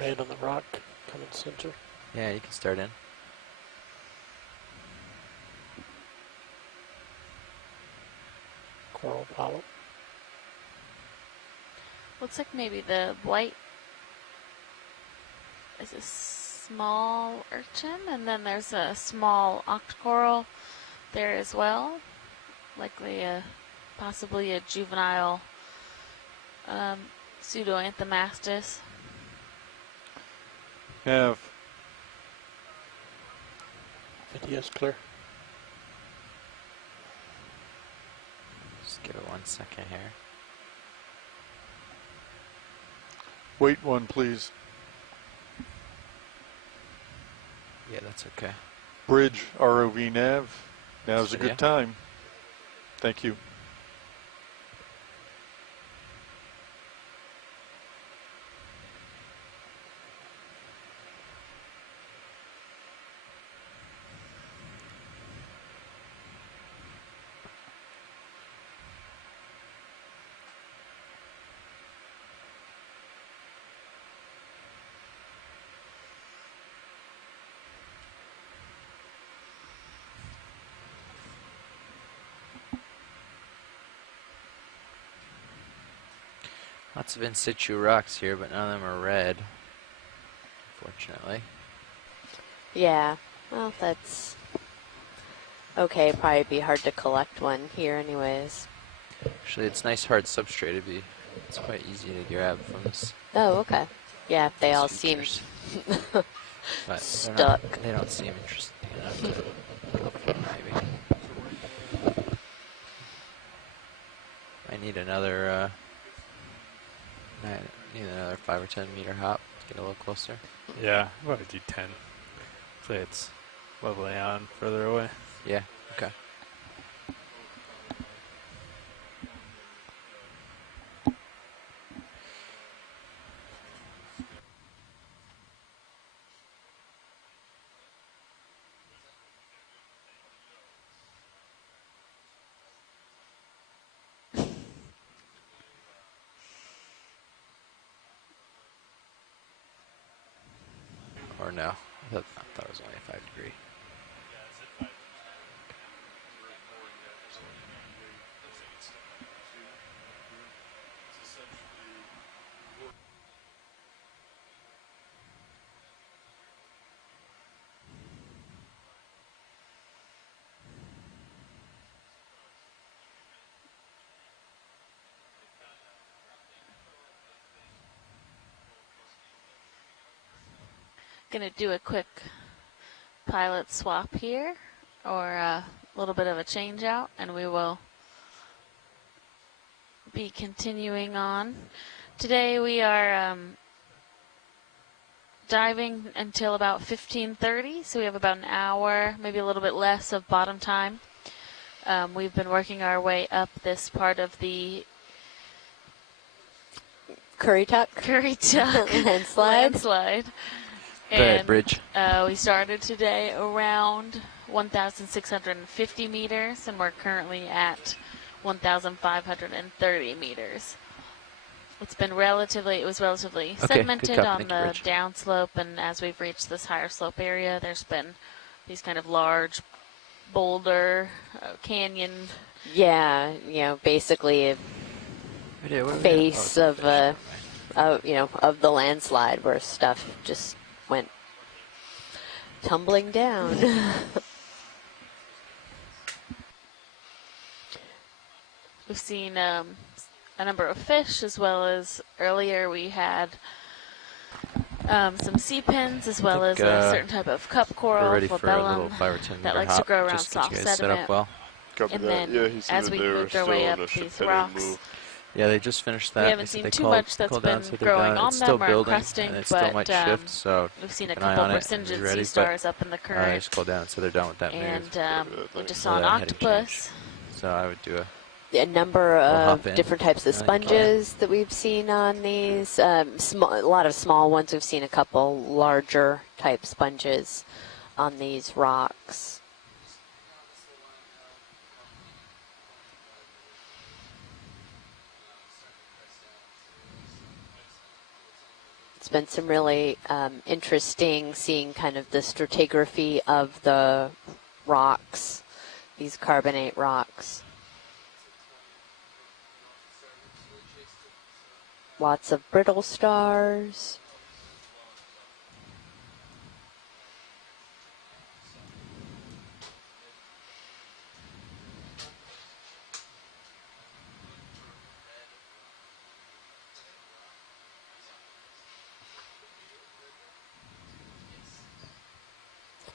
red on the rock, coming center. Yeah, you can start in. Coral polyp. Looks like maybe the white is a small urchin, and then there's a small octocoral there as well. Likely possibly a juvenile pseudoanthomastus. Have. Video's clear. Just give it 1 second here. Wait one, please. Yeah, that's okay. Bridge, ROV nav. Now's a Yeah. good time. Thank you. Lots of in situ rocks here, but none of them are red, unfortunately. Yeah, well, that's okay. Probably be hard to collect one here anyways. Actually, it's nice hard substrate. It's quite easy to grab from this. Oh, okay. Yeah, if they all features. seem But stuck. They don't seem interesting enough to go for it, maybe. I need another 5 or 10 meter hop to get a little closer. Yeah, I'll probably do 10. Hopefully it's leveling out and further away. Yeah, okay. Or no, I thought it was only a 5 degree. Gonna do a quick pilot swap here, or a little bit of a change out, and we will be continuing on. Today we are diving until about 15:30, so we have about an hour, maybe a little bit less of bottom time. We've been working our way up this part of the Currituck landslide. And bridge. We started today around 1,650 meters, and we're currently at 1,530 meters. It was relatively segmented on the downslope, and as we've reached this higher slope area, there's been these kind of large boulder canyon. Yeah, basically a face of the landslide where stuff just went tumbling down. We've seen a number of fish, as well as earlier we had some sea pins, as well as a certain type of cup coral, flabellum, that likes to grow around soft sediment. Well. And then as we moved our way up these rocks, yeah, they just finished that. we haven't seen too much that's been growing on them or crusting, and it but still might shift, so we've seen a couple of resingent sea stars up in the current. Just cool down, so they're done with that move. And we just saw an octopus. So I would do a number of different types of sponges that we've seen on these. A lot of small ones. We've seen a couple larger type sponges on these rocks. It's been some really interesting seeing kind of the stratigraphy of the rocks, these carbonate rocks. Lots of brittle stars.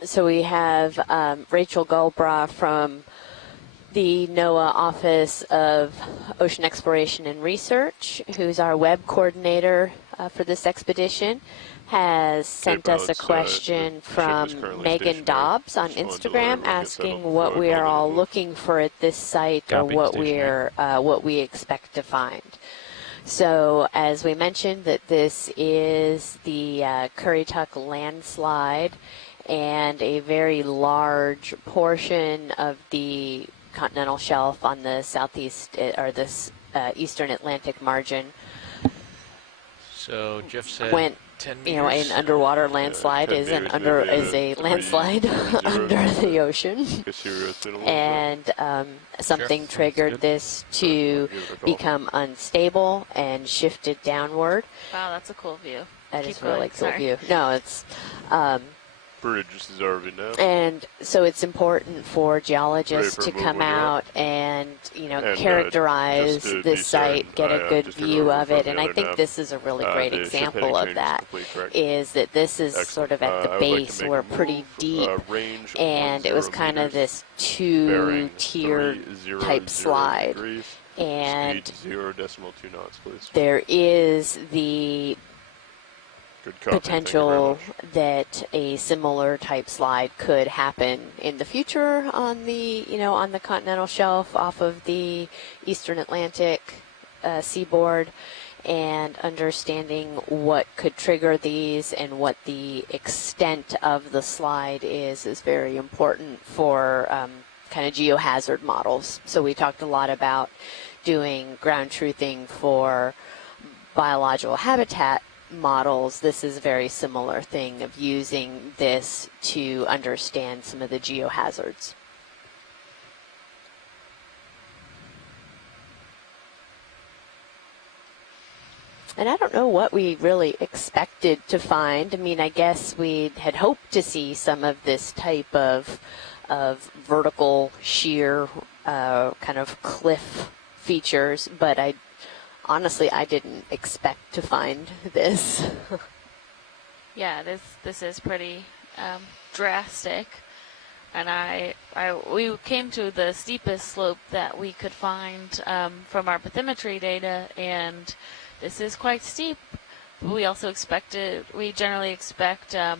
So we have Rachel Gulbra from the NOAA Office of Ocean Exploration and Research, who's our web coordinator for this expedition, has sent us a question from Megan Dobbs on Instagram asking what we are all looking for at this site or what we expect to find. So as we mentioned, that this is the Currituck Landslide, and a very large portion of the continental shelf on the southeast or this eastern Atlantic margin. So Jeff said went, 10 meters. You know, an underwater landslide is a landslide under the ocean, and something triggered this to become unstable and shifted downward. Wow, that's a cool view. That is really cool view. No, it's. Bridge is ROV now. And so it's important for geologists to come out and, you know, characterize this site, get a good view of it. And I think this is a really great example of that, is that this is sort of at the base. We're pretty deep, and it was kind of this two-tier type slide. And 0.2 knots, please. There is the potential that a similar type slide could happen in the future on the, you know, on the continental shelf off of the eastern Atlantic seaboard, and understanding what could trigger these and what the extent of the slide is very important for kind of geohazard models. So we talked a lot about doing ground truthing for biological habitat models. This is a very similar thing of using this to understand some of the geohazards. And I don't know what we really expected to find. I mean, I guess we had hoped to see some of this type of vertical shear kind of cliff features, but honestly, I didn't expect to find this. Yeah, this is pretty drastic, and we came to the steepest slope that we could find from our bathymetry data, and this is quite steep. We generally expect to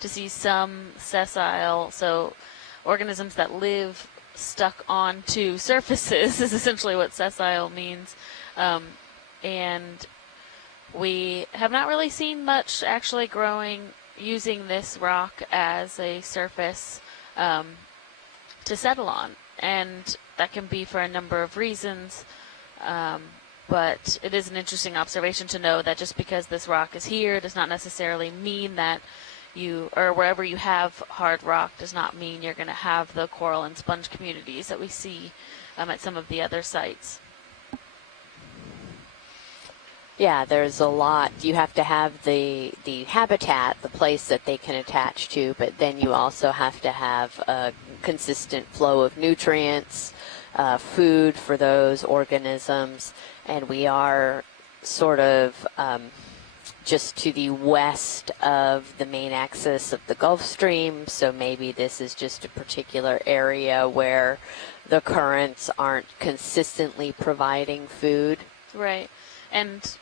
see some sessile, so organisms that live stuck onto surfaces is essentially what sessile means. And we have not really seen much actually growing using this rock as a surface to settle on. And that can be for a number of reasons. But it is an interesting observation to know that just because this rock is here does not necessarily mean that or wherever you have hard rock does not mean you're going to have the coral and sponge communities that we see at some of the other sites. Yeah, there's a lot. You have to have the habitat, the place that they can attach to, but then you also have to have a consistent flow of nutrients, food for those organisms, and we are sort of just to the west of the main axis of the Gulf Stream, so maybe this is just a particular area where the currents aren't consistently providing food. Right, and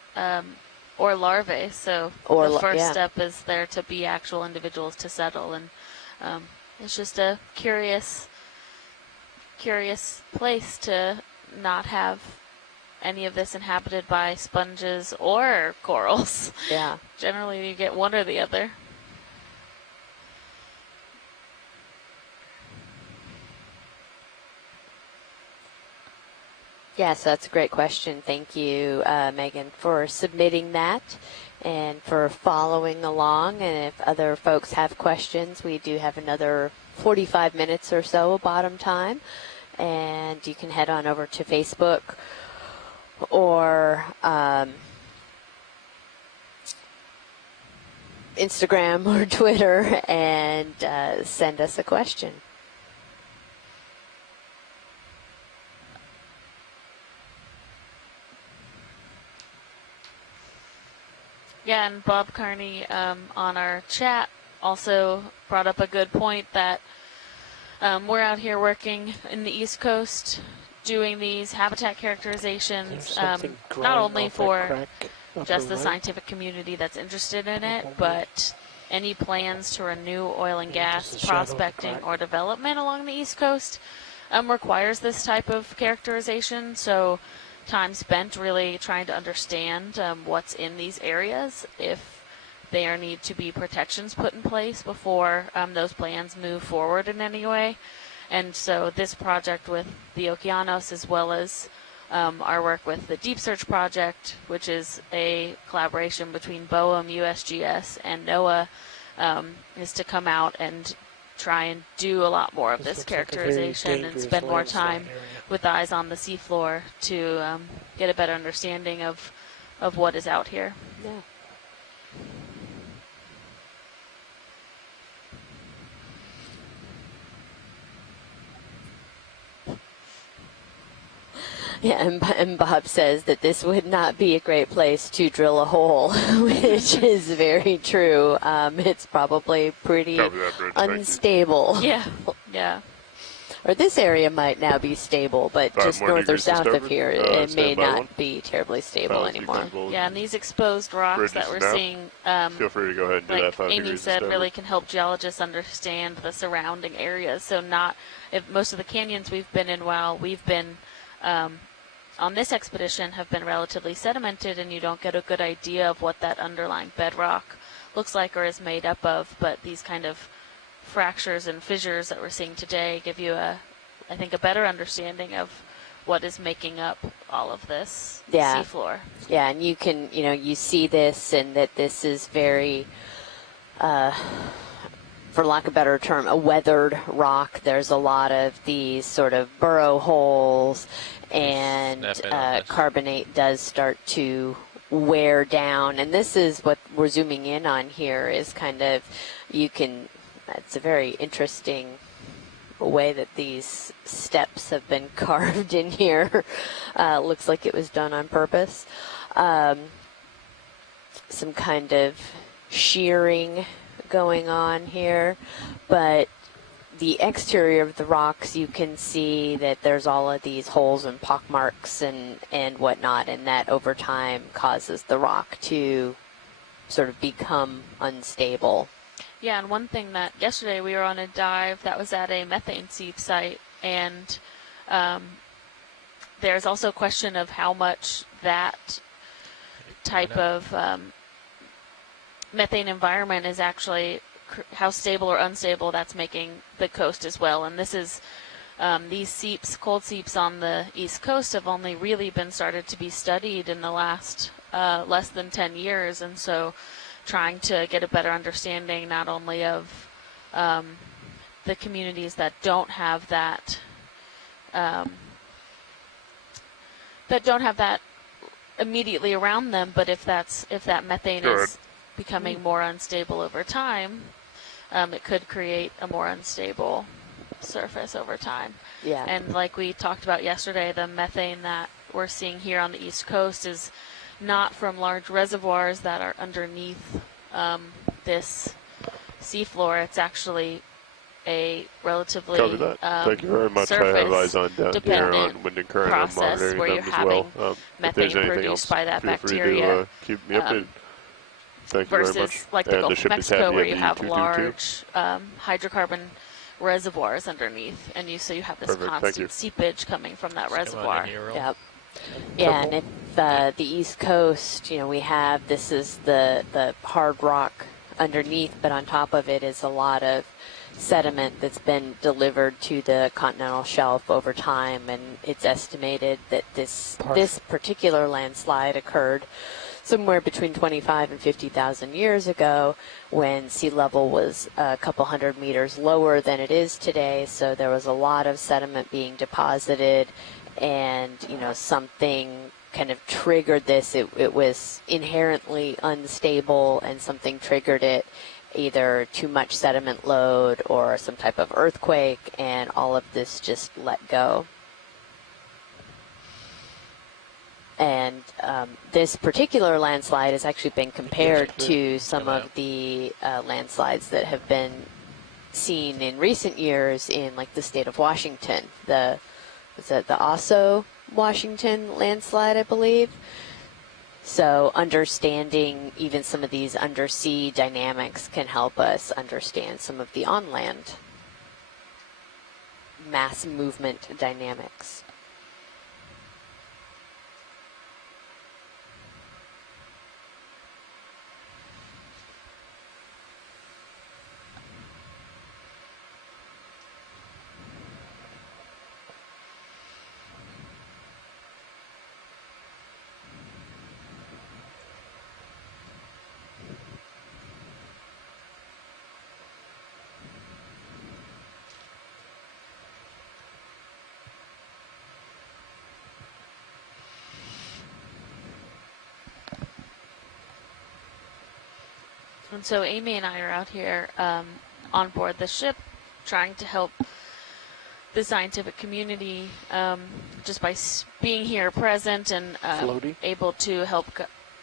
or larvae, so the first step is there to be actual individuals to settle, and it's just a curious place to not have any of this inhabited by sponges or corals. Yeah. Generally you get one or the other. Yes, that's a great question. Thank you, Megan, for submitting that. and for following along. And if other folks have questions, we do have another 45 minutes or so of bottom time. And you can head on over to Facebook or Instagram or Twitter and send us a question. Yeah, and Bob Carney on our chat also brought up a good point that we're out here working in the East Coast doing these habitat characterizations, not only for just the scientific community that's interested in it, but any plans to renew oil and gas prospecting or development along the East Coast requires this type of characterization. So time spent really trying to understand what's in these areas, if there need to be protections put in place before those plans move forward in any way. And so this project with the Okeanos, as well as our work with the Deep Search Project, which is a collaboration between BOEM, USGS, and NOAA, is to come out and try and do a lot more of this characterization and spend more time with eyes on the seafloor to get a better understanding of what is out here. Yeah. Yeah, and Bob says that this would not be a great place to drill a hole, which is very true. It's probably pretty unstable. Yeah, yeah. Or this area might now be stable, but just north or south of here, it may not be terribly stable anymore. Yeah, and these exposed rocks that we're seeing, feel free to go ahead and do that. 5 Amy degrees said, to really can help geologists understand the surrounding areas. So if most of the canyons we've been in while we've been on this expedition have been relatively sedimented, and you don't get a good idea of what that underlying bedrock looks like or is made up of. But these kind of fractures and fissures that we're seeing today give you I think a better understanding of what is making up all of this seafloor. Yeah, and you can, you see this, and that this is very, for lack of a better term, a weathered rock. There's a lot of these sort of burrow holes, and carbonate does start to wear down. And this is what we're zooming in on here, is kind of, it's a very interesting way that these steps have been carved in here. Looks like it was done on purpose. Some kind of shearing going on here, but the exterior of the rocks, you can see that there's all of these holes and pockmarks and whatnot, and that over time causes the rock to sort of become unstable. Yeah, and one thing that yesterday we were on a dive that was at a methane seep site, and there's also a question of how much that type of methane environment is actually, how stable or unstable that's making the coast as well. And this is, these seeps, cold seeps on the East Coast have only really been started to be studied in the last less than 10 years. And so trying to get a better understanding not only of the communities that don't have that immediately around them, but if that methane is becoming more unstable over time, it could create a more unstable surface over time. Yeah. And like we talked about yesterday, the methane that we're seeing here on the East Coast is not from large reservoirs that are underneath this seafloor. It's actually a relatively Thank you very much. I have eyes on down here on wind and current. Process I'm where you're them as having well. methane produced by that bacteria. Free to, keep me updated. Thank you very much. Versus like the Gulf of Mexico, where you have large hydrocarbon reservoirs underneath, and you have this constant seepage coming from that reservoir. Yep. Yeah, and if the East Coast, we have, this is the hard rock underneath, but on top of it is a lot of sediment that's been delivered to the continental shelf over time, and it's estimated that this particular landslide occurred somewhere between 25 and 50,000 years ago, when sea level was a couple hundred meters lower than it is today. So there was a lot of sediment being deposited, and something kind of triggered this. It was inherently unstable, and something triggered it, either too much sediment load or some type of earthquake, and all of this just let go. And this particular landslide has actually been compared to some of the landslides that have been seen in recent years in, like, the state of Washington. Was that the Oso, Washington landslide, I believe? So understanding even some of these undersea dynamics can help us understand some of the on-land mass movement dynamics. And so Amy and I are out here on board the ship trying to help the scientific community just by being here present and able to help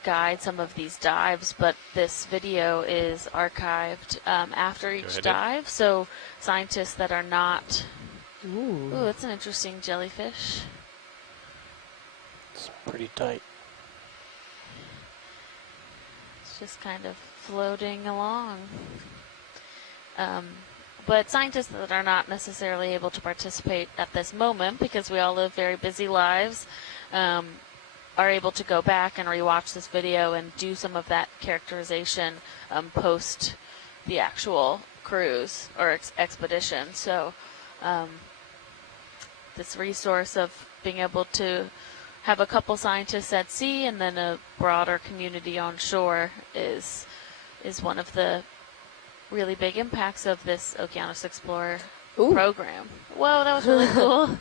guide some of these dives. But this video is archived after each dive, so scientists that are not... Ooh, that's an interesting jellyfish. It's pretty tight. It's just kind of floating along. But scientists that are not necessarily able to participate at this moment, because we all live very busy lives, are able to go back and rewatch this video and do some of that characterization post the actual cruise or expedition. So this resource of being able to have a couple scientists at sea and then a broader community on shore is one of the really big impacts of this Okeanos Explorer program. Whoa, that was really cool.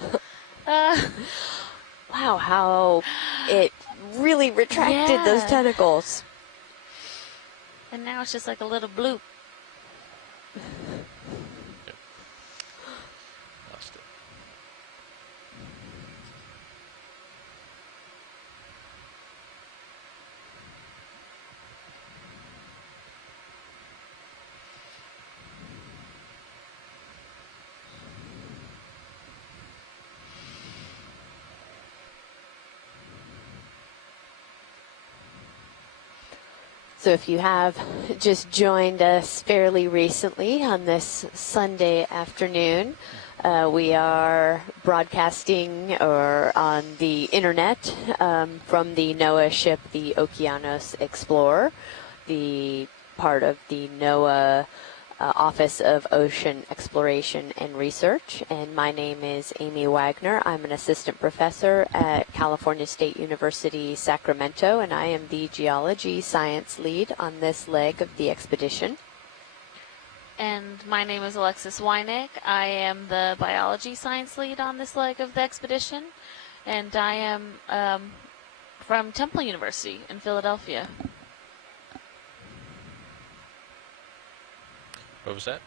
Wow, how it really retracted those tentacles. And now it's just like a little bloop. Lost it. So if you have just joined us fairly recently on this Sunday afternoon, we are broadcasting on the internet from the NOAA ship, the Okeanos Explorer, the part of the NOAA Office of Ocean Exploration and Research. And my name is Amy Wagner. I'm an assistant professor at California State University, Sacramento, and I am the geology science lead on this leg of the expedition. And my name is Alexis Weineck. I am the biology science lead on this leg of the expedition, and I am from Temple University in Philadelphia. What was that?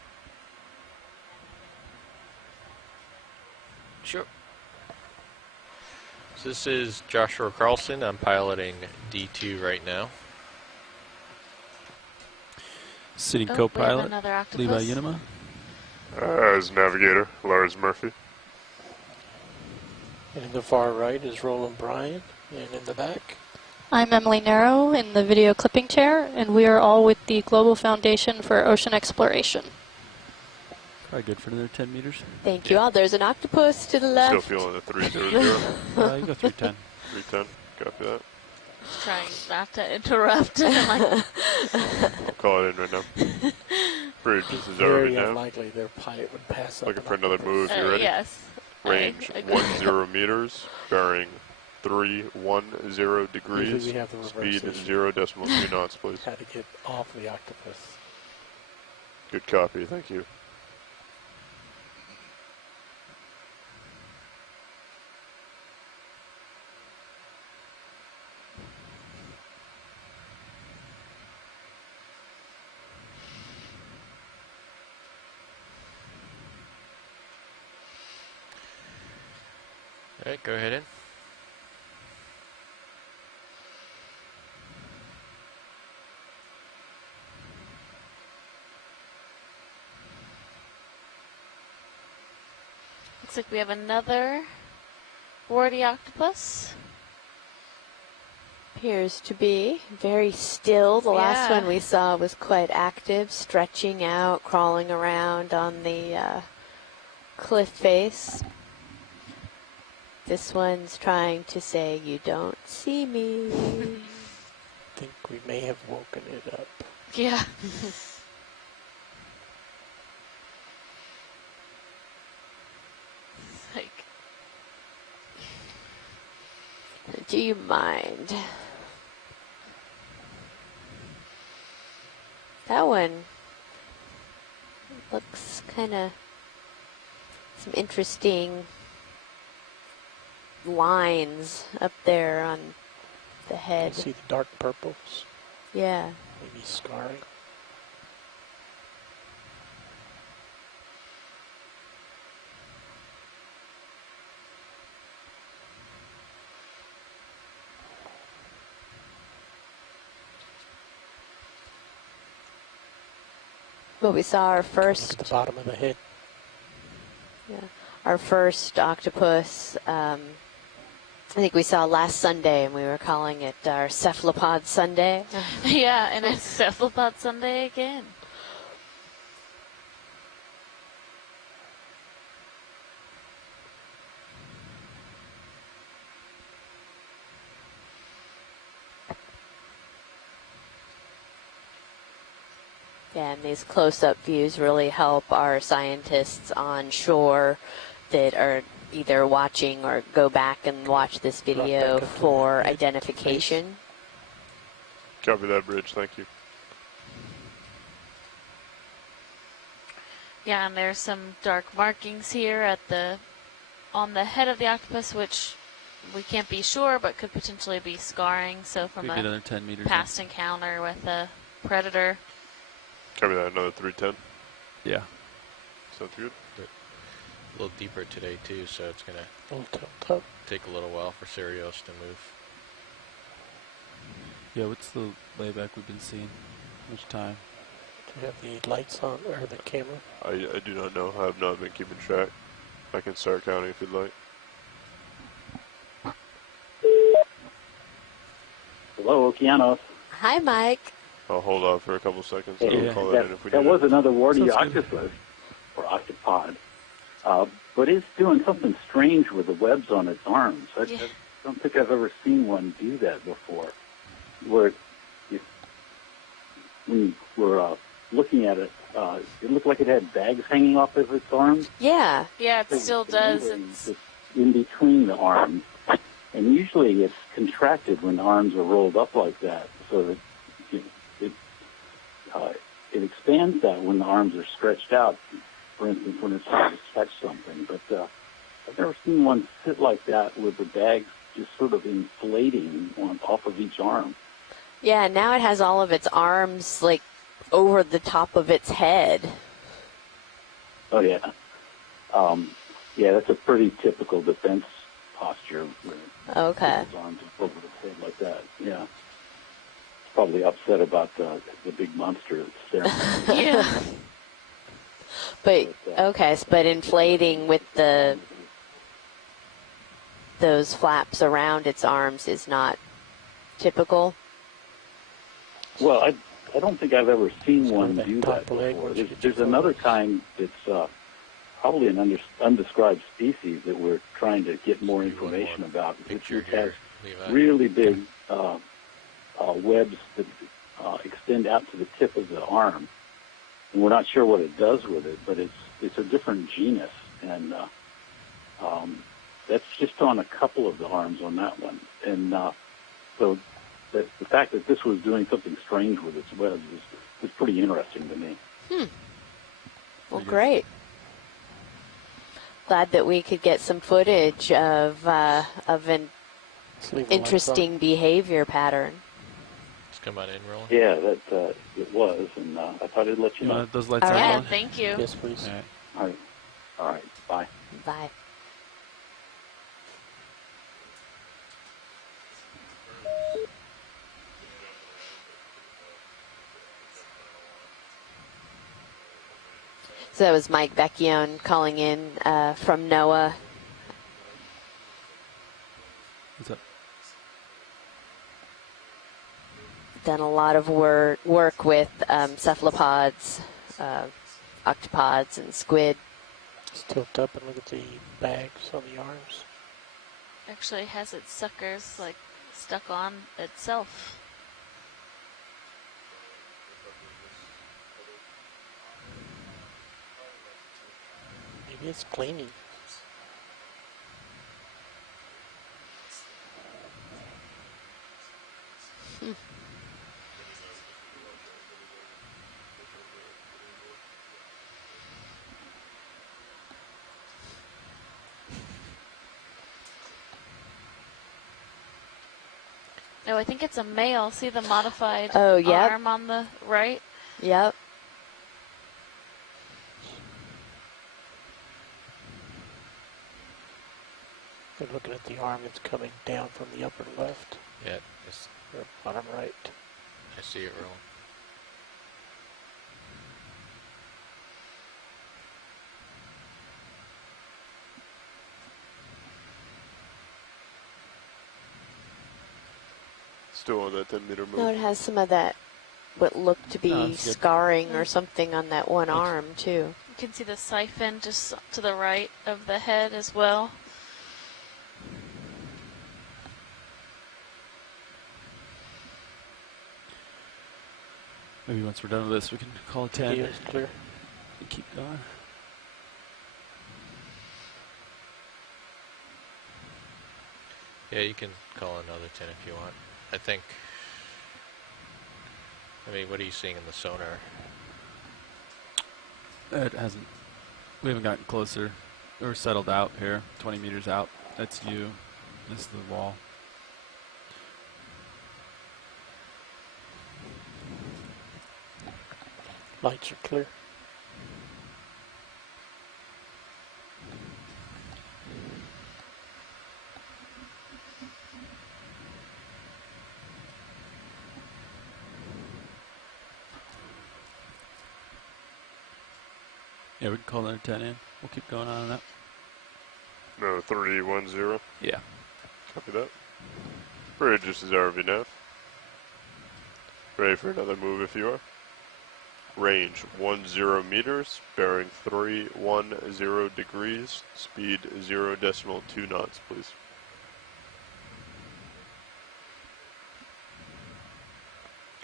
Sure. So this is Joshua Carlson. I'm piloting D2 right now. Sitting co-pilot, Levi Unima. As navigator, Lars Murphy. And in the far right is Roland Bryan, and in the back... I'm Emily Narrow in the video clipping chair, and we are all with the Global Foundation for Ocean Exploration. Probably good for another 10 meters. Thank you all. There's an octopus to the left. Still feeling the 300. You go 310. 310. Copy that. Just trying not to interrupt. I'll call it in right now. Bridge is very over now. Unlikely their pilot would pass up. Looking for another move. You ready? Yes. Range 10 meters, bearing 1310 degrees. Usually we have the reverse Speed issue. 0.2 knots, please. Had to get off the octopus. Good copy, thank you. All right, go ahead in. Looks like we have another warty octopus. Appears to be very still. The last one we saw was quite active, stretching out, crawling around on the cliff face. This one's trying to say, "You don't see me." I think we may have woken it up. Yeah. Like, do you mind? That one looks kind of some interesting lines up there on the head. You see the dark purples? Yeah. Maybe scarring. Well, we saw our first. Look at the bottom of the head. Yeah, our first octopus. I think we saw last Sunday, and we were calling it our cephalopod Sunday. Yeah, and it's cephalopod Sunday again. Yeah, and these close-up views really help our scientists on shore that are either watching or go back and watch this video for identification. Copy that, Bridge. Thank you. Yeah, and there's some dark markings here at on the head of the octopus, which we can't be sure, but could potentially be scarring. So from Could be another 10 meters past encounter with a predator. Copy that. Another 310. Yeah. Sounds good. A little deeper today too, so it's gonna take a little while for Sirius to move. Yeah, what's the layback we've been seeing? Much time? Do you have the lights on, or the camera? I do not know. I have not been keeping track. I can start counting if you'd like. Hello, Okeanos. Hi, Mike. I'll hold off for a couple seconds. Hey, We'll call that in if we that need was it. another warty octopus, or octopod. But it's doing something strange with the webs on its arms. I don't think I've ever seen one do that before. Where when you were looking at it, it looked like it had bags hanging off of its arms. Yeah. Yeah, it still does. It's in between the arms. And usually it's contracted when the arms are rolled up like that, so that it expands that when the arms are stretched out, for instance, when it's trying to catch something. But I've never seen one sit like that with the bags just sort of inflating off of each arm. Yeah, now it has all of its arms, like, over the top of its head. Oh, yeah. Yeah, that's a pretty typical defense posture. Okay. Its arms over the head like that, yeah. Probably upset about the big monster that's staring at him. Yeah. But inflating with those flaps around its arms is not typical? Well, I don't think I've ever seen one do that before. There's another kind that's probably an undescribed species that we're trying to get more information about. It has really big webs that extend out to the tip of the arm. And we're not sure what it does with it, but it's a different genus. And that's just on a couple of the arms on that one. And so the fact that this was doing something strange with its webs is pretty interesting to me. Well, great. Glad that we could get some footage of an interesting behavior pattern. Just come on in, rolling. Yeah, that it was, and I thought I'd let you know. Those lights All are right. on. Thank you. Yes, please. All right. All right. Bye. Bye. So that was Mike Vecchione calling in from NOAA. What's up? Done a lot of work with cephalopods, octopods, and squid. Just tilt up and look at the bags on the arms. Actually has its suckers like stuck on itself. Maybe it's cleaning. No, I think it's a male. See the modified yep. arm on the right? Yep. They're looking at the arm that's coming down from the upper left. Yeah, Or bottom right. I see it rolling. Still on that 10-meter move. No, it has some of that, what looked to be scarring or something on that one arm, too. You can see the siphon just to the right of the head as well. Maybe once we're done with this, we can call it 10. Video is clear. And keep going. Yeah, you can call another 10 if you want. I think, I mean, what are you seeing in the sonar? It hasn't, we haven't gotten closer or settled out here, 20 meters out. That's you. This is the wall. Lights are clear. Yeah, we can call another 10 in. We'll keep going on that. No, 310. Yeah. Copy that. Bridge, this is ROV nav. Ready for another move if you are. Range 10 meters, bearing 310 degrees, speed 0.2 knots, please.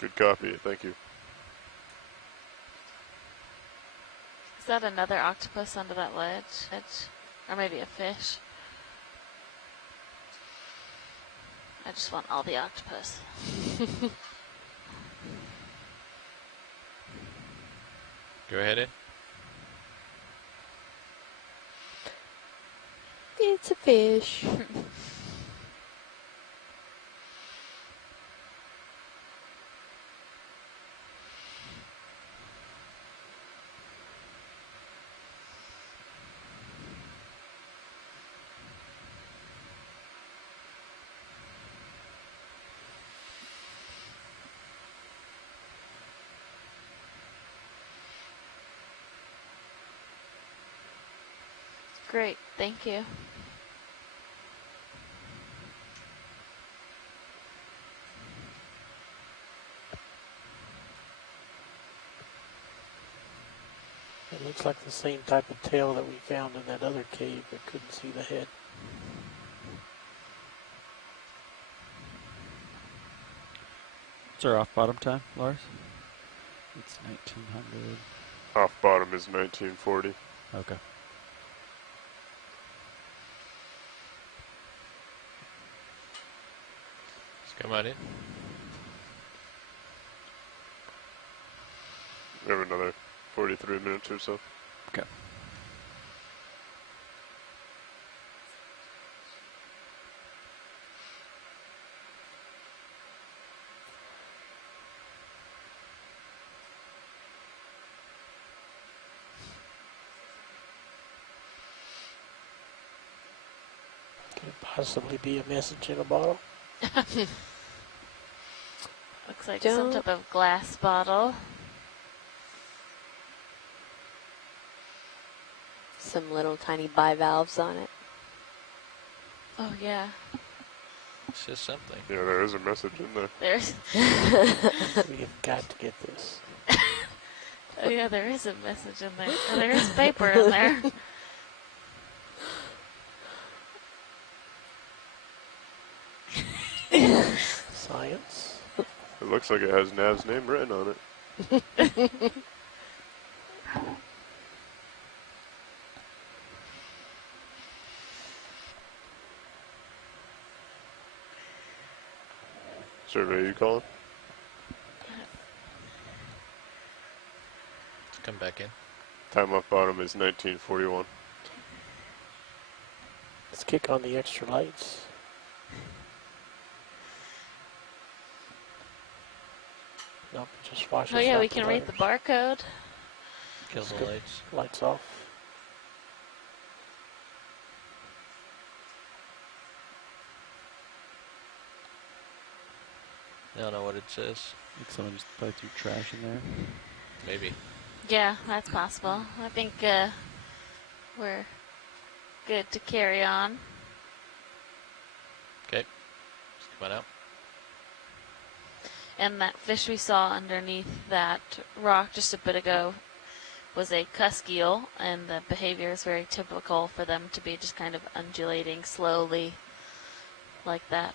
Good copy, thank you. Is that another octopus under that ledge? Or maybe a fish? I just want all the octopus. Go ahead in. It's a fish. Great, thank you. It looks like the same type of tail that we found in that other cave, but couldn't see the head. What's our off bottom time, Lars? It's 1900. Off bottom is 1940. Okay. Come on in. We have another 43 minutes or so. Okay. Could it possibly be a message in a bottle? Looks like some type of glass bottle. Some little tiny bivalves on it. Oh, yeah. It's just something. Yeah, there is a message in there. There's. We've got to get this. Oh, yeah, there is a message in there. Oh, there is paper in there. Science. It looks like it has Nav's name written on it. Survey, you calling? Let's come back in. Time off bottom is 1941. Let's kick on the extra lights. Nope, just flashes. Oh, yeah, we can read the barcode. Kill the lights. Lights off. I don't know what it says. Like someone just probably threw trash in there. Maybe. Yeah, that's possible. I think we're good to carry on. Okay. Just come on out. And that fish we saw underneath that rock just a bit ago was a cusk eel, and the behavior is very typical for them to be just kind of undulating slowly like that.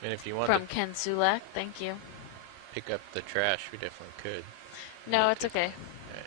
I mean, if you want From to Ken Sulak, thank you. pick up the trash, we definitely could. No, it's okay. All right.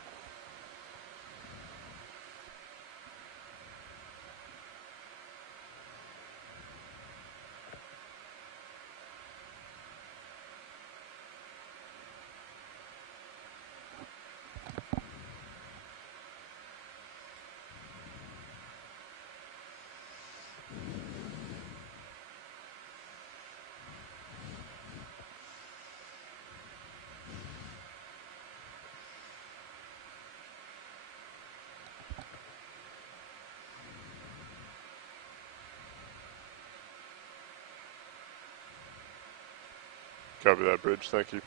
Copy that, Bridge. Thank you.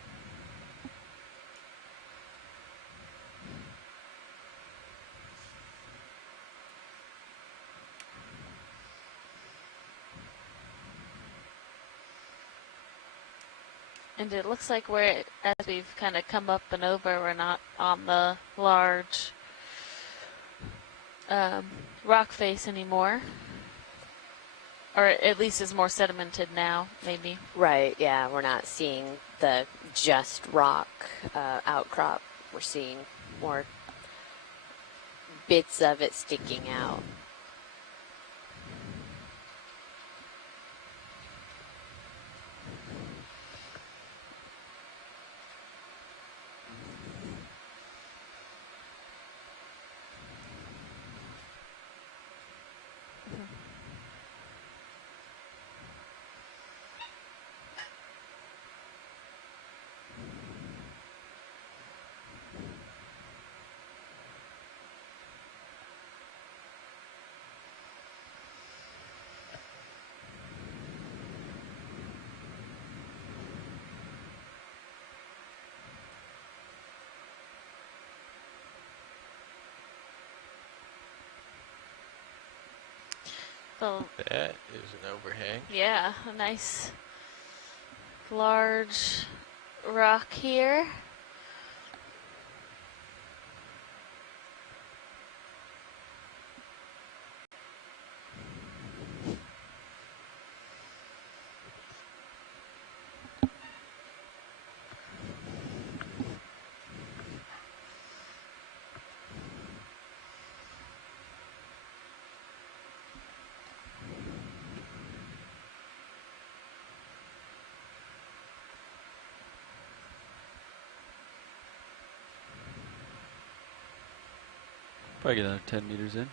And it looks like as we've kind of come up and over, we're not on the large rock face anymore. Or at least is more sedimented now, maybe. Right, yeah, we're not seeing the just rock outcrop. We're seeing more bits of it sticking out. So, That is an overhang. yeah, a nice large rock here. Probably get another 10 meters in.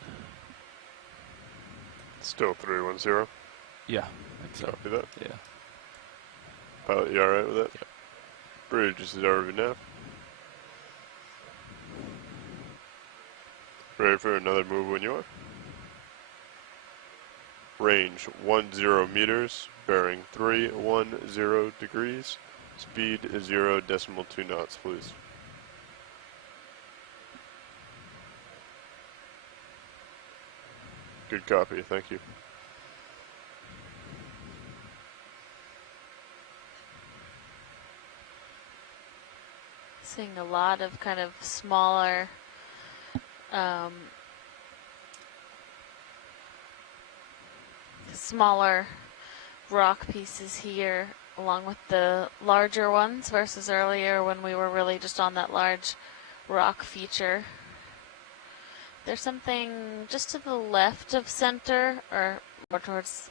Still 310. Yeah, I think so. Copy that. Yeah. Pilot, you alright with that? Yep. Bridge, this is ROV nav. Ready for another move when you are. Range 10 meters, bearing 310 degrees. Speed is 0.2 knots, please. Good copy, thank you. Seeing a lot of kind of smaller smaller rock pieces here along with the larger ones versus earlier when we were really just on that large rock feature. There's something just to the left of center or more towards,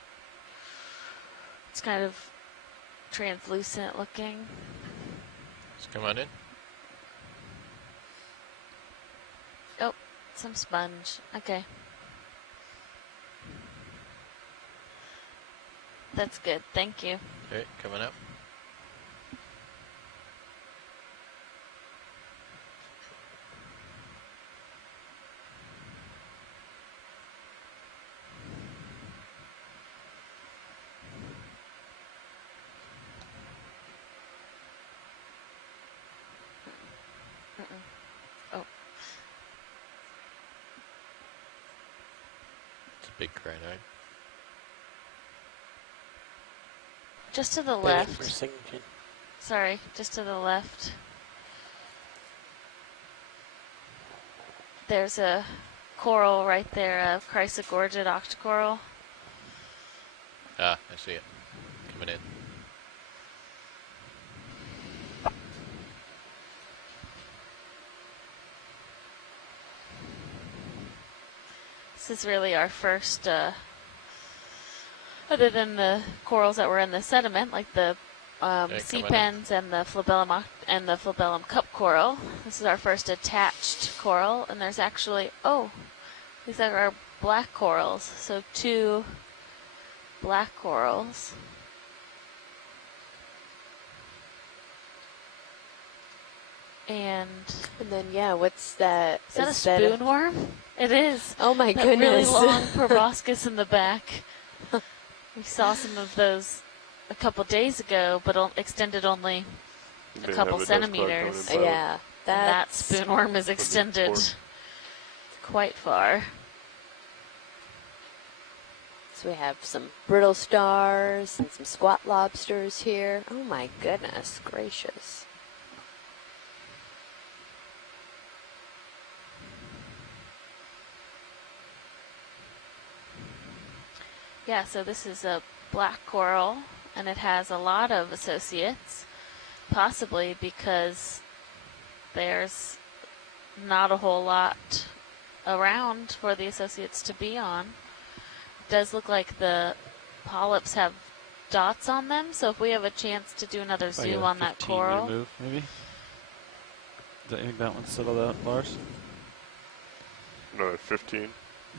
it's kind of translucent looking. Just come on in. Oh, some sponge. Okay. That's good. Thank you. Okay, coming up. Oh. It's a big granite. Just to the Waiting for left. signature. Sorry, just to the left. There's a coral right there, a chrysogorgid octocoral. Ah, I see it. Coming in. This is really our first, other than the corals that were in the sediment, like the sea pens and the flabellum cup coral. This is our first attached coral, and there's actually, oh, these are our black corals. So 2 black corals. And then, yeah, what's that? Is that a spoon worm? It is. Oh my that goodness. Really long proboscis in the back. We saw some of those a couple days ago, but extended only a couple centimeters. Yeah, that spoon worm is extended quite far. So we have some brittle stars and some squat lobsters here. Oh my goodness gracious. Yeah, so this is a black coral, and it has a lot of associates, possibly because there's not a whole lot around for the associates to be on. It does look like the polyps have dots on them, so if we have a chance to do another zoom on that coral. Move, maybe? Do you think that one's settled out, Lars? Another 15.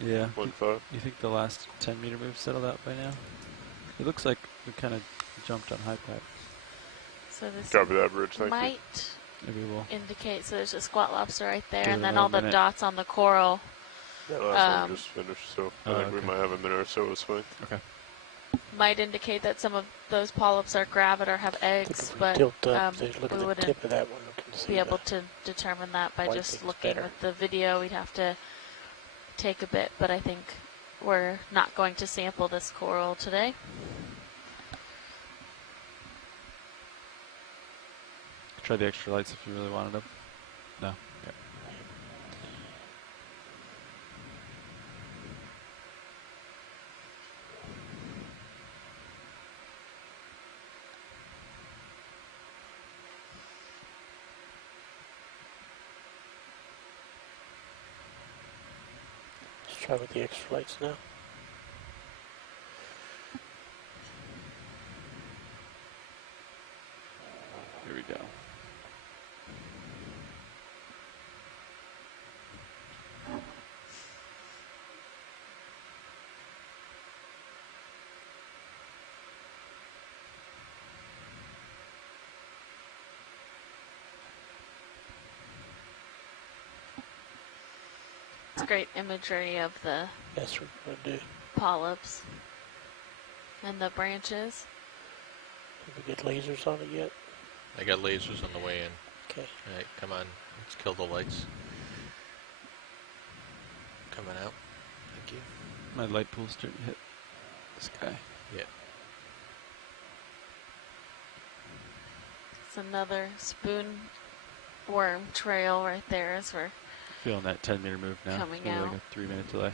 Yeah. 1.5. You think the last 10 meter move settled out by now? It looks like we kind of jumped on high pipe. So this Copy that, Bridge, thank might Maybe we'll indicate, so there's a squat lobster right there, give and then all the dots on the coral. That last one just finished, so I think okay. we might have a minute or so of swing. Okay. Might indicate that some of those polyps are gravid or have eggs, but look we at the wouldn't tip of that one, we can see be able to determine that by just looking better. with the video. We'd have to take a bit, but I think we're not going to sample this coral today. Try the extra lights if you really wanted them. No? Okay. Let's try with the extra lights now. Here we go. It's great imagery of the That's what we're going to do. polyps and the branches. Did we get lasers on it yet? I got lasers on the way in. Okay. Alright, come on. Let's kill the lights. Coming out. Thank you. My light pool's starting to hit the sky. Yeah. It's another spoon worm trail right there as we're feeling that 10-meter move now. coming Maybe out. like a 3-minute delay.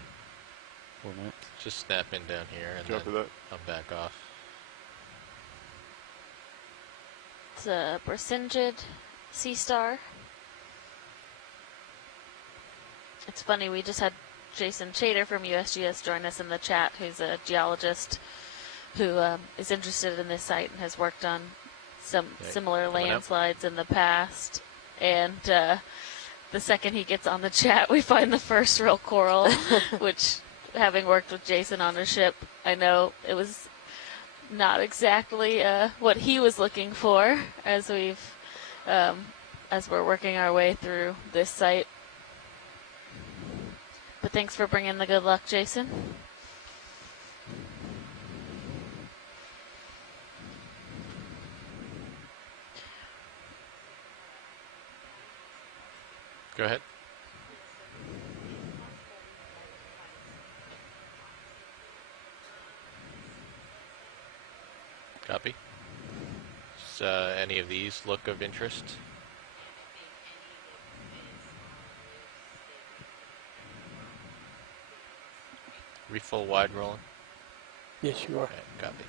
4 minutes. Just snap in down here and Copy then that. I'll back off. It's a Brisingid sea star. It's funny, we just had Jason Chater from USGS join us in the chat, who's a geologist who is interested in this site and has worked on some similar landslides in the past. And the second he gets on the chat, we find the first real coral, which, having worked with Jason on a ship, I know it was not exactly what he was looking for as we're working our way through this site. But thanks for bringing the good luck, Jason. Go ahead. Copy. Does any of these look of interest? Are we full wide rolling? Yes, you are. Okay, copy.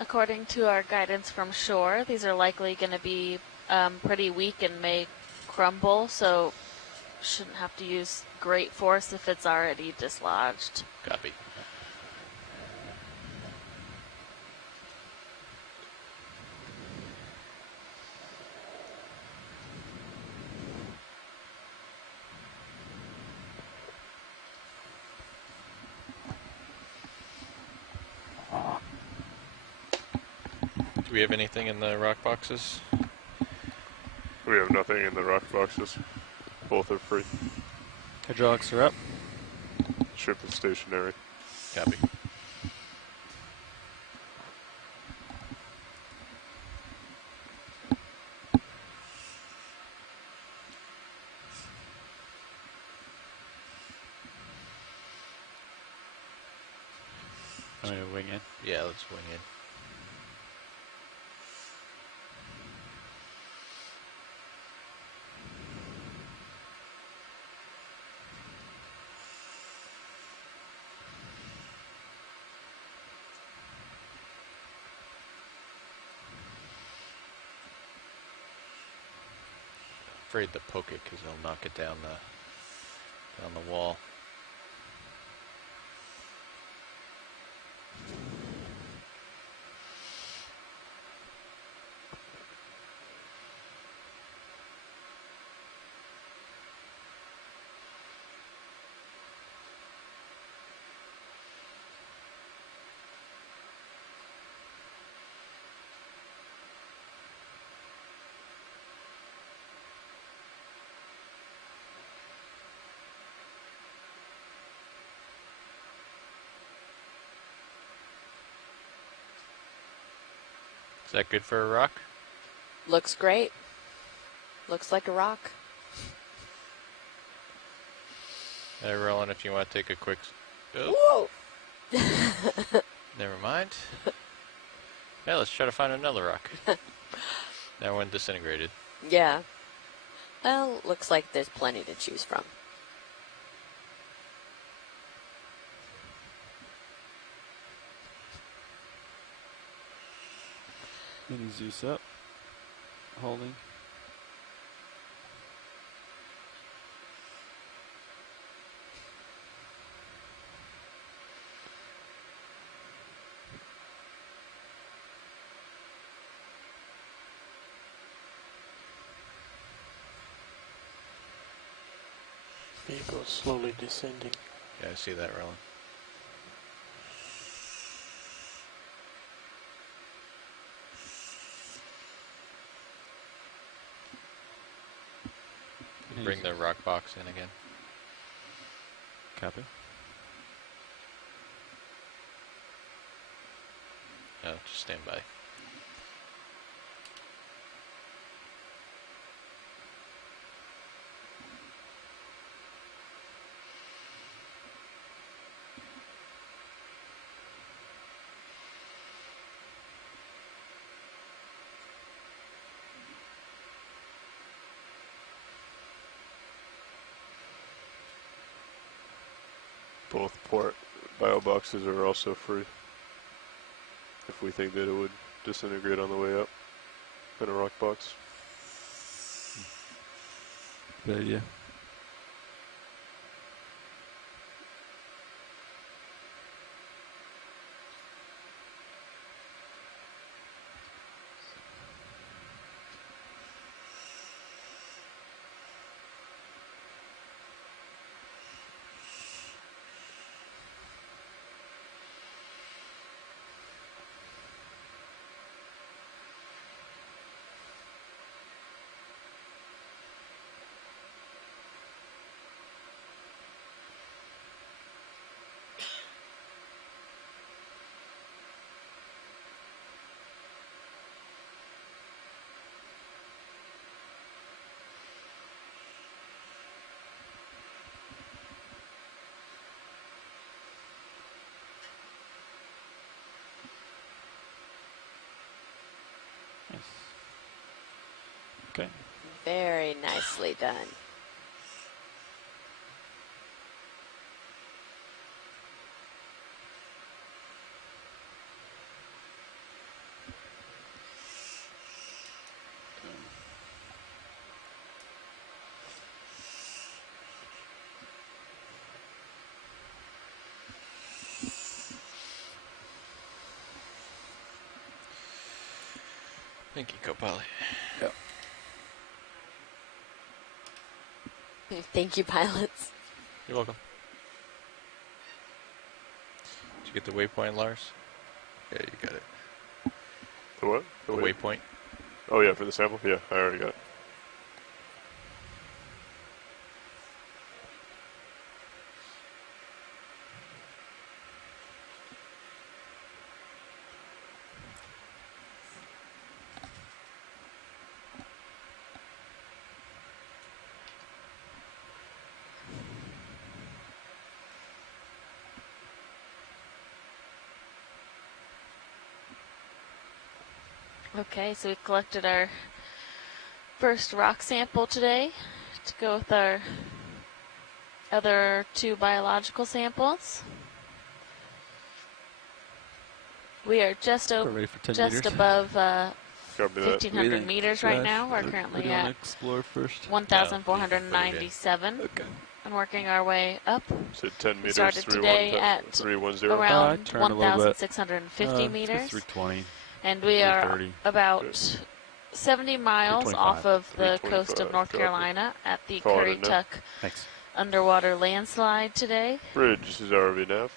According to our guidance from shore, these are likely going to be pretty weak and may crumble, so shouldn't have to use great force if it's already dislodged. Copy. Do we have anything in the rock boxes? We have nothing in the rock boxes. Both are free. Hydraulics are up. Ship is stationary. Copy. I'm going to wing in. Yeah, let's wing in. Afraid to poke it because it'll knock it down the wall. Is that good for a rock? Looks great. Looks like a rock. Hey, Roland, if you want to take a quick... Whoa! Never mind. Yeah, let's try to find another rock. That one disintegrated. Yeah. Well, looks like there's plenty to choose from. Mini Zeus up. Holding. Vehicle is slowly descending. Yeah, I see that rolling. Bring the rock box in again. Copy. No, just stand by. Both port bio boxes are also free. If we think that it would disintegrate on the way up in a rock box. Good idea. Okay. Very nicely done. Thank you, co-pilot. Yep. Thank you, pilots. You're welcome. Did you get the waypoint, Lars? Yeah, you got it. The what? The waypoint? Oh yeah, for the sample? Yeah, I already got it. Okay, so we've collected our first rock sample today to go with our other 2 biological samples. We are just above 1,500 meters right now. We're currently at explore first. 1,497. Okay. And working our way up. So 10 meters, We started today at 310. around 1,650 meters. 320. And we are about 70 miles off of the coast of North Carolina at the Currituck underwater landslide today. Bridge, this is ROV nav.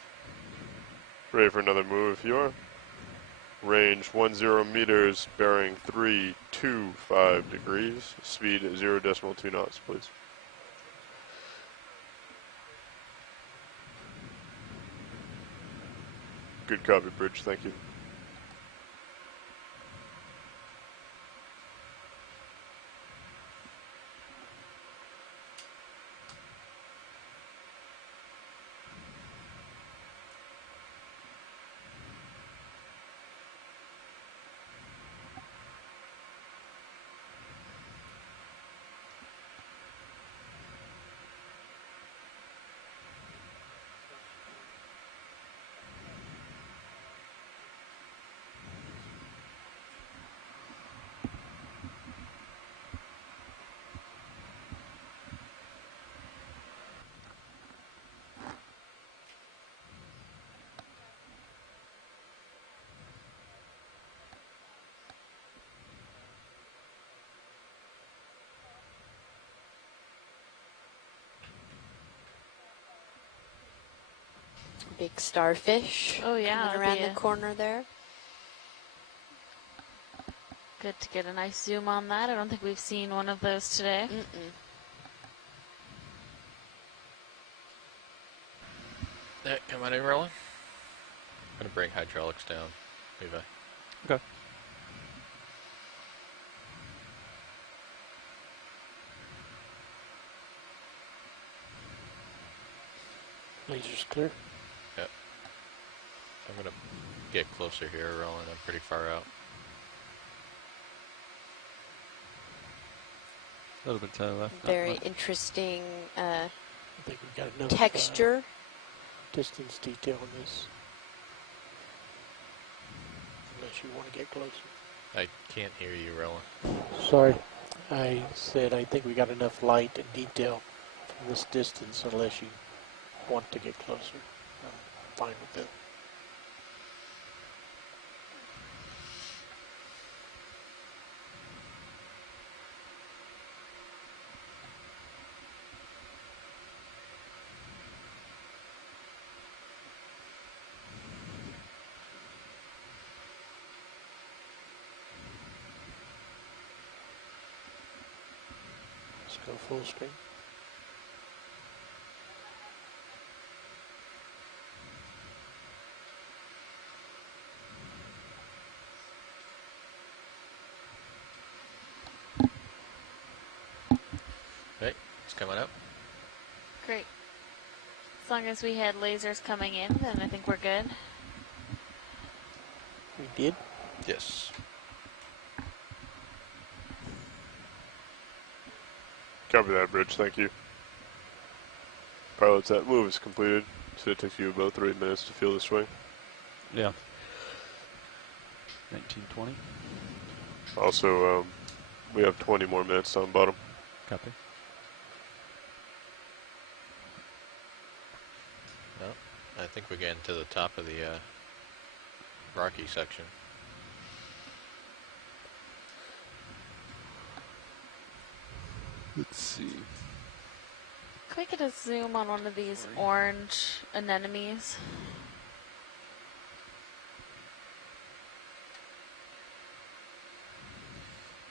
Ready for another move if you are. Range 10 meters, bearing 325 degrees. Speed 0.2 knots, please. Good copy, Bridge. Thank you. Big starfish. Oh yeah, coming around the corner there. Good to get a nice zoom on that. I don't think we've seen one of those today. Come on in, rolling. I'm gonna bring hydraulics down, Levi. Okay. Laser's clear. Yep. I'm gonna get closer here, rolling. I'm pretty far out. A little bit to the left. Very interesting I think we got enough texture. Distance detail on this. Unless you want to get closer. I can't hear you, rolling. Sorry. I said I think we got enough light and detail from this distance unless you want to get closer. I'm fine with that. Let's go full screen. Right, it's coming up. Great. As long as we had lasers coming in, then I think we're good. We did? Yes. Copy that, Bridge. Thank you. Pilots, that move is completed. So it takes you about 3 minutes to feel the swing. Yeah. 1920. Also, we have 20 more minutes on bottom. Copy. No, I think we're getting to the top of the rocky section. Let's see. Can we get a zoom on one of these orange anemones?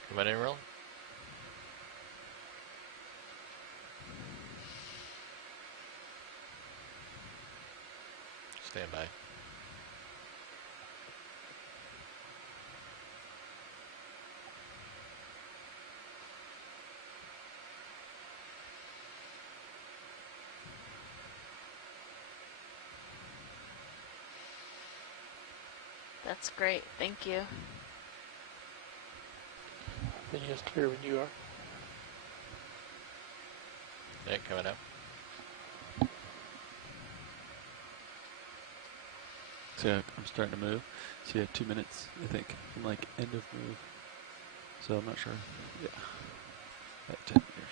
Come on in, roll. Stand by. That's great, thank you. Video's clear when you are. Yeah, coming up. So yeah, I'm starting to move. So yeah, 2 minutes, I think, from like end of move. So I'm not sure. Yeah. About 10 meters.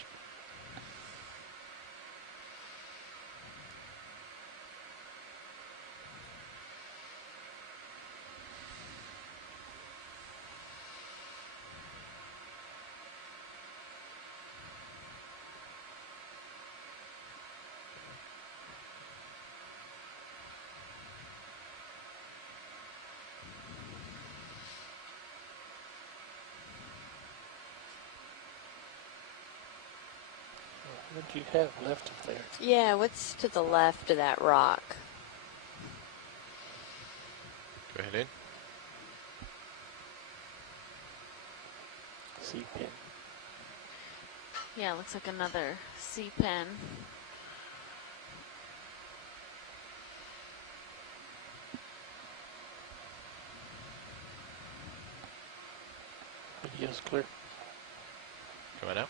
What do you have left of there? Yeah, what's to the left of that rock? Go ahead in. C-pin. Yeah, looks like another C-pin. Video's clear. Coming up.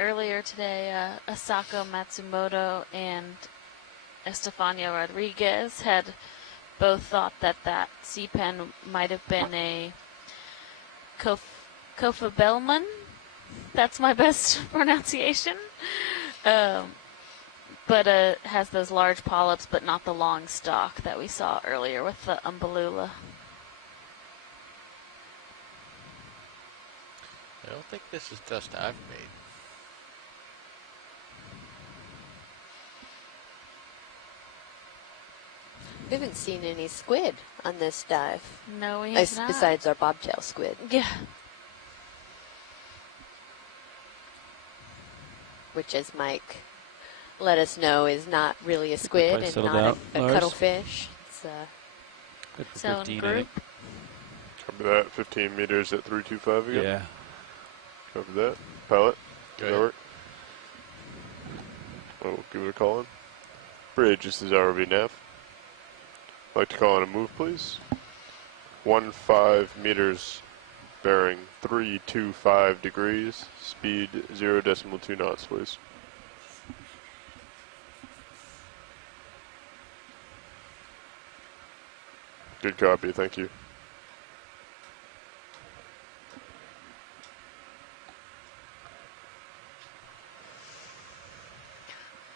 earlier today, Asako Matsumoto and Estefania Rodriguez had both thought that that sea pen might have been a Kofa Bellman. That's my best pronunciation. But has those large polyps, but not the long stalk that we saw earlier with the Umbellula. I don't think this is dust I've made. We haven't seen any squid on this dive. No, we have not. Besides our bobtail squid. Yeah. Which, as Mike let us know, is not really a squid and not a cuttlefish. It's so in group. Copy that. 15 meters at 325 again. Yeah. Copy that. Pilot. Go Does that work? We'll give it a call in. Bridge, this is ROV nav. I'd like to call in a move, please. 15 meters, bearing 325 degrees, speed 0.2 knots, please. Good copy, thank you.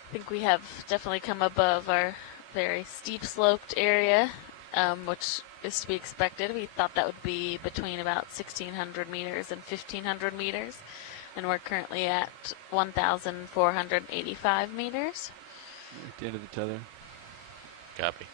I think we have definitely come above our very steep sloped area, which is to be expected. We thought that would be between about 1,600 meters and 1,500 meters, and we're currently at 1,485 meters. At the end of the tether. Copy.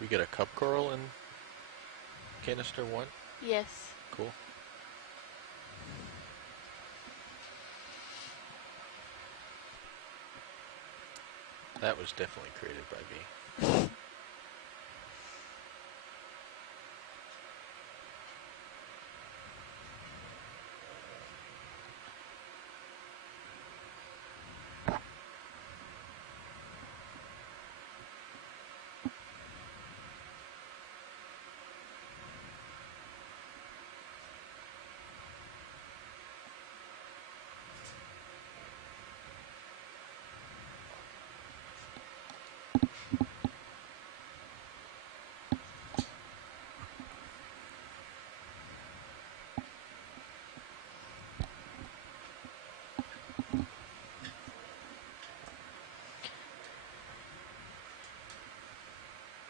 We get a cup coral in canister 1? Yes. Cool. That was definitely created by me.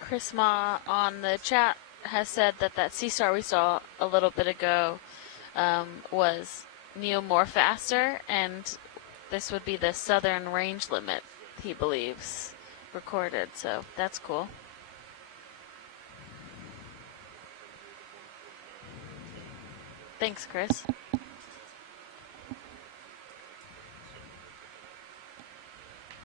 Chris Ma on the chat has said that that sea star we saw a little bit ago was Neomorphaster, and this would be the southern range limit, he believes, recorded, so that's cool. Thanks, Chris.